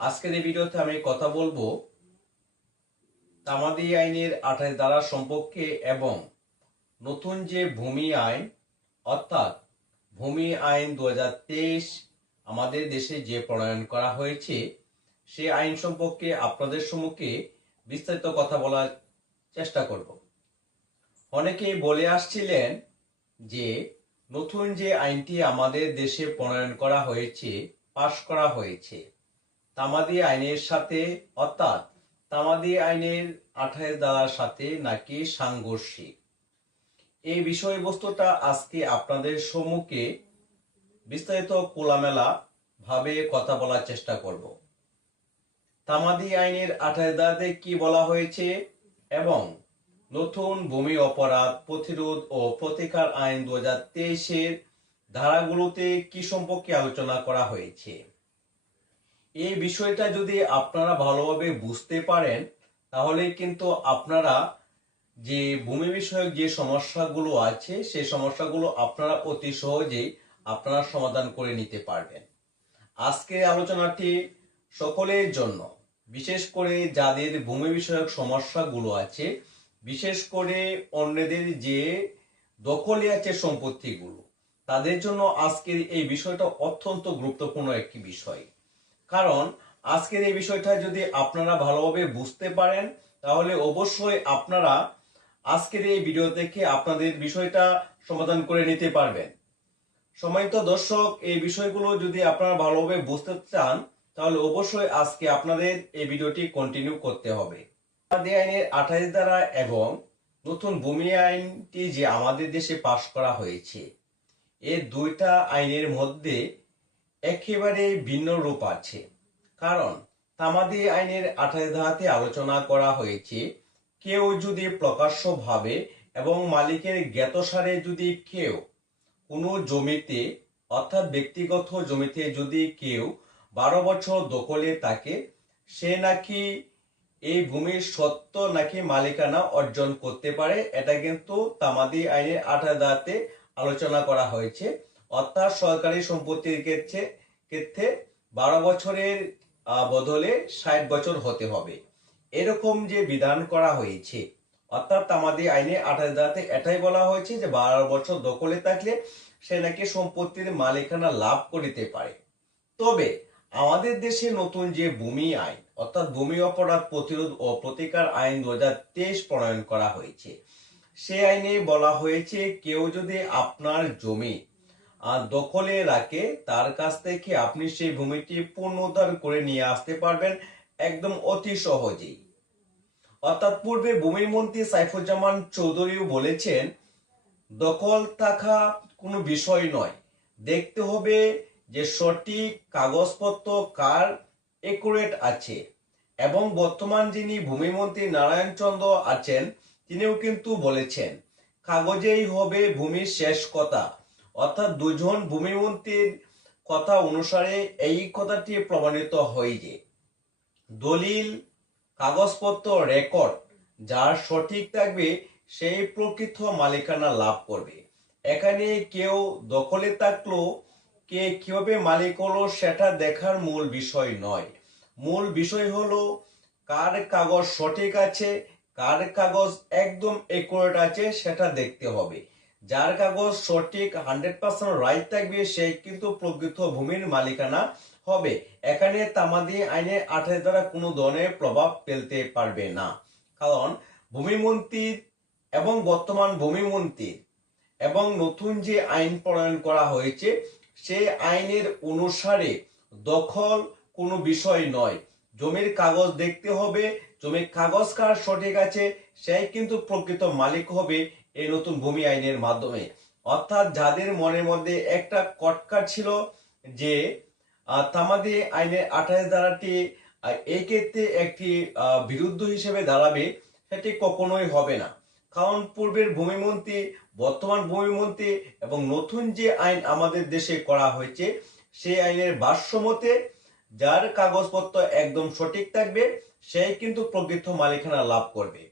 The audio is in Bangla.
আজকের এই ভিডিওতে আমি কথা বলবো তামাদি আইনের 28 ধারা সম্পর্কে এবং নতুন যে ভূমি আইন অর্থাৎ ভূমি আইন 2023 আমাদের দেশে যে প্রণয়ন করা হয়েছে সে আইন সম্পর্কে আপনাদের সম্মুখে বিস্তারিত কথা বলার চেষ্টা করব। অনেকেই বলে আসছিলেন যে নতুন যে আইনটি আমাদের দেশে প্রণয়ন করা হয়েছে, পাশ করা হয়েছে, তামাদি আইনের সাথে অর্থাৎ তামাদি আইনের 28 ধারার সাথে নাকি সাংঘর্ষিক। এই বিষয়বস্তুটা আজকে আপনাদের সম্মুখে বিস্তারিত খোলামেলা ভাবে কথা বলার চেষ্টা করব। তামাদি আইনের 28 ধারাতে কি বলা হয়েছে এবং নতুন ভূমি অপরাধ প্রতিরোধ ও প্রতিকার আইন 2023 ধারাগুলোতে কি সম্পর্কে আলোচনা করা হয়েছে। এই বিষয়টা যদি আপনারা ভালোভাবে বুঝতে পারেন তাহলে কিন্তু আপনারা যে ভূমি বিষয়ক যে সমস্যাগুলো আছে সেই সমস্যাগুলো আপনারা অতি সহজেই আপনারা সমাধান করে নিতে পারবেন। আজকের আলোচনাটি সকলের জন্য, বিশেষ করে যাদের ভূমি বিষয়ক সমস্যাগুলো আছে, বিশেষ করে অন্যদের যে দখলে আছে সম্পত্তিগুলো, তাদের জন্য আজকের এই বিষয়টা অত্যন্ত গুরুত্বপূর্ণ একটি বিষয়। কারণ আজকের এই বিষয়টা যদি আপনারা ভালোভাবে বুঝতে পারেন তাহলে অবশ্যই আপনারা আজকের এই ভিডিও থেকে আপনাদের বিষয়টা সমাধান করে নিতে পারবেন। সম্মানিত দর্শক, এই বিষয়গুলো যদি আপনারা ভালোভাবে বুঝতে চান তাহলে অবশ্যই আজকে আপনাদের এই ভিডিওটি কন্টিনিউ করতে হবে। তামাদি আইনের 28 ধারা এবং নতুন ভূমি আইনটি যে আমাদের দেশে পাশ করা হয়েছে, এই দুইটা আইনের মধ্যে একেবারে ভিন্ন রূপ আছে। কারণ তামাদি আইনের 28 ধারাতে আলোচনা করা হয়েছে কেউ যদি প্রকাশ্যভাবে এবং মালিকের জ্ঞাতসারে যদি কেউ কোনো জমিতে অর্থাৎ ব্যক্তিগত জমিতে যদি কেউ 12 বছর দখলে থাকে, সে নাকি এই ভূমির সত্ত্ব নাকি মালিকানা অর্জন করতে পারে। এটা কিন্তু তামাদি আইনের 28 ধারাতে আলোচনা করা হয়েছে। অর্থাৎ সরকারি সম্পত্তির ক্ষেত্রে 12 বছরের বদলে 60 বছর হতে হবে, এরকম যে বিধান করা হয়েছে। অর্থাৎ তামাদি আইনে 28 ধারাতে এটাই বলা হয়েছে যে 12 বছর দখলে থাকলে সে নাকি সম্পত্তির মালিকানা লাভ করিতে পারে। তবে আমাদের দেশে নতুন যে ভূমি আইন অর্থাৎ ভূমি অপরাধ প্রতিরোধ ও প্রতিকার আইন 2023 প্রণয়ন করা হয়েছে, সে আইনে বলা হয়েছে কেউ যদি আপনার জমি দখলে রাখে তার কাছ থেকে আপনি সেই ভূমিটি পুনরুদ্ধার করে নিয়ে আসতে পারবেন একদম অতি সহজেই। অর্থাৎ পূর্বে ভূমিমন্ত্রী সাইফুজ্জামান চৌধুরীও বলেছেন দখল থাকা কোনো বিষয় নয়, দেখতে হবে যে সঠিক কাগজপত্র কার একুরেট আছে। এবং বর্তমান যিনি ভূমিমন্ত্রী নারায়ণ চন্দ্র আছেন তিনিও কিন্তু বলেছেন কাগজেই হবে ভূমির শেষ কথা। অর্থাৎ দুজন ভূমিমন্ত্রীর কথা অনুসারে এই কথাটি প্রমাণিত হয় যে দলিল কাগজপত্র রেকর্ড যার সঠিক থাকবে সেই প্রকৃত মালিকানা লাভ করবে। এখানে কেউ দখলে থাকলেও কে কিভাবে মালিক হলো সেটা দেখার মূল বিষয় নয়। মূল বিষয় হলো কার কাগজ সঠিক আছে, কার কাগজ একদম একুরেট আছে সেটা দেখতে হবে। যার কাগজ সঠিক 100% রাইট থাকবে সেই কিন্তু প্রকৃত ভূমির মালিকানা হবে। এখানে তামাদি আইনে 28 দ্বারা কোনো ধরনের প্রভাব ফেলতে পারবে না। কারণ ভূমিমন্ত্রী এবং বর্তমান ভূমিমন্ত্রী এবং নতুন যে আইন প্রণয়ন করা হয়েছে সেই আইনের অনুসারে দখল কোনো বিষয় নয়। জমির কাগজ দেখতে হবে, জমির কাগজ কার সঠিক আছে সেই কিন্তু প্রকৃত মালিক হবে এই নতুন ভূমি আইনের মাধ্যমে। অর্থাৎ যাদের মনের মধ্যে একটা কটকা ছিল যে তামাদি আইনের 28 ধারাটি এই ক্ষেত্রে একটি বিরুদ্ধ হিসেবে দাঁড়াবে, সেটি কখনোই হবে না। কারণ পূর্বের ভূমিমন্ত্রী, বর্তমান ভূমিমন্ত্রী এবং নতুন যে আইন আমাদের দেশে করা হয়েছে সেই আইনের ভাষ্যমতে যার কাগজপত্র একদম সঠিক থাকবে সেই কিন্তু প্রকৃত মালিকানা লাভ করবে।